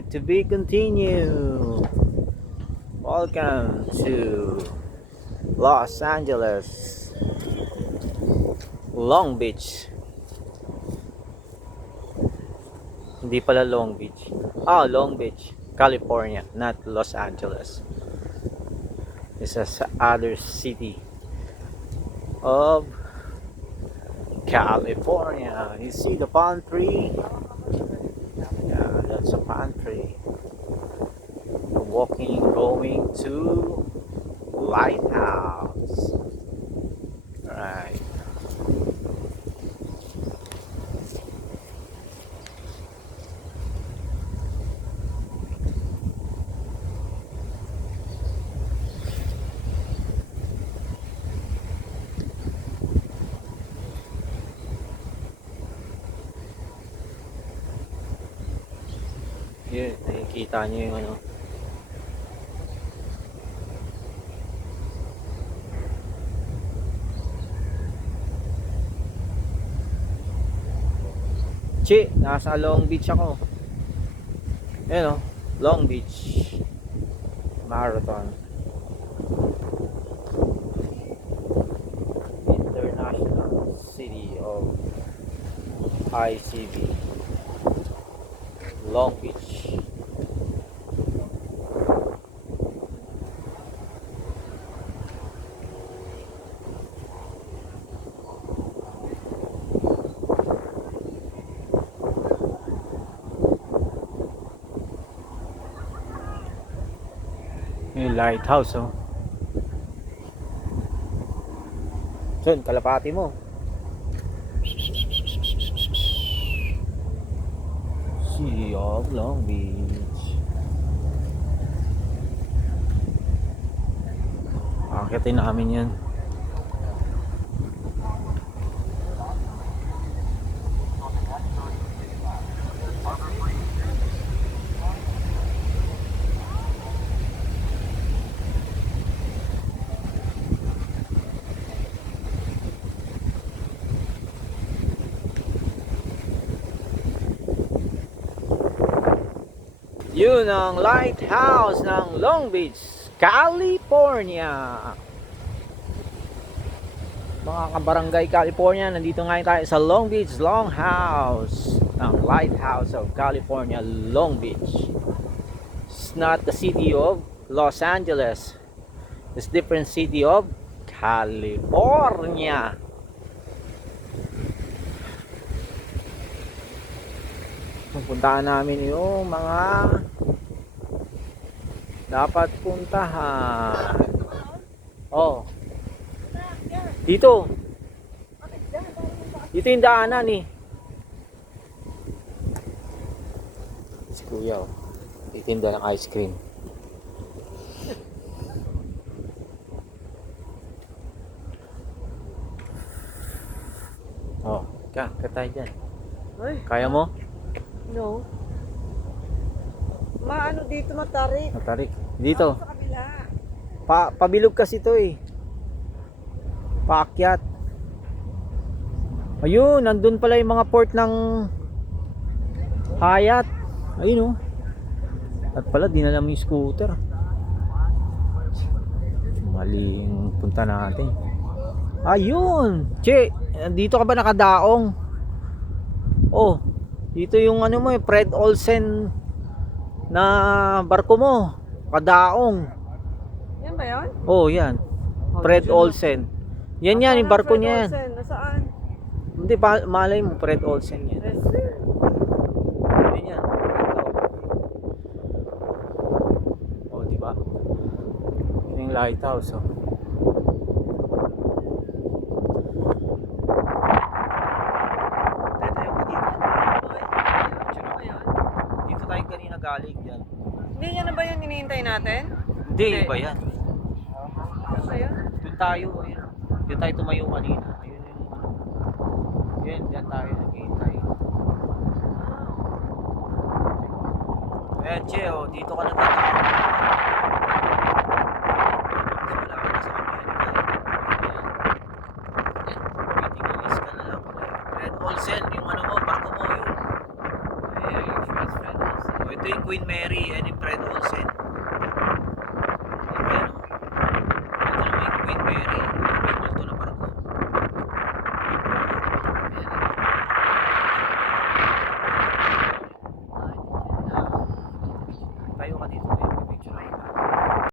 To be continued. Welcome to Los Angeles, Long Beach. Hindi pala Long Beach. Long Beach, California, not Los Angeles. It's a other city of California. You see the palm tree? Yeah, that's a palm tree. Walking, going to Lighthouse. Right. Yun, nakikita nyo yung ano. Nasa Long Beach ako. Ayan o, Long Beach Marathon International City of ICB Long Beach. Yung lighthouse, oh. Son, kalapati mo. City of Long Beach. Akitin namin yan. Yun ang lighthouse ng Long Beach, California. Mga kabarangay California, nandito ngayon tayo sa Long Beach Longhouse ng Lighthouse of California, Long Beach. It's not the city of Los Angeles. It's different city of California. Pupuntahan namin yung mga dapat puntahan. Oh. Dito. Dito yung daanan eh. Si Kuya, oh. Titinda ng ice cream. Oh, katay dyan. Kaya mo? No. Maano dito matarik. Matarik. Dito. Sa kabila. Pabilog kasi ito eh. Paakyat. Ayun, nandun pala yung mga port ng Hyatt. Ayun oh. At pala dinala mo yung scooter. Mali yung punta natin. Ayun. Che, dito ka ba nakadaong? Oh, dito yung ano mo, Fred Olsen na barko mo, kadaong. Yan ba yun? Oh, yan. Fred Olsen. Yan yan, yung barko niya yan. Nasaan? Hindi, malay mo, Fred Olsen yan. Yan yan. Oh, di ba? Yan yung lighthouse, oh. Dito tayo kanina galing yan. Hindi yan na ba yung hinihintay natin? Hindi, iba yan. Ano ba yun? Doon tayo, ayun. Doon tayo tumayo kanina. Ayun yung yan, dyan tayo naghihintay. Ayan, Che, oh, dito ka na tayo. Wala ka na sa Amerika. Waiting list ka na lang. Fred Olsen, yung ano mo, barko mo yun. Fred Ito yung Queen Mary and yung Fred Olsen.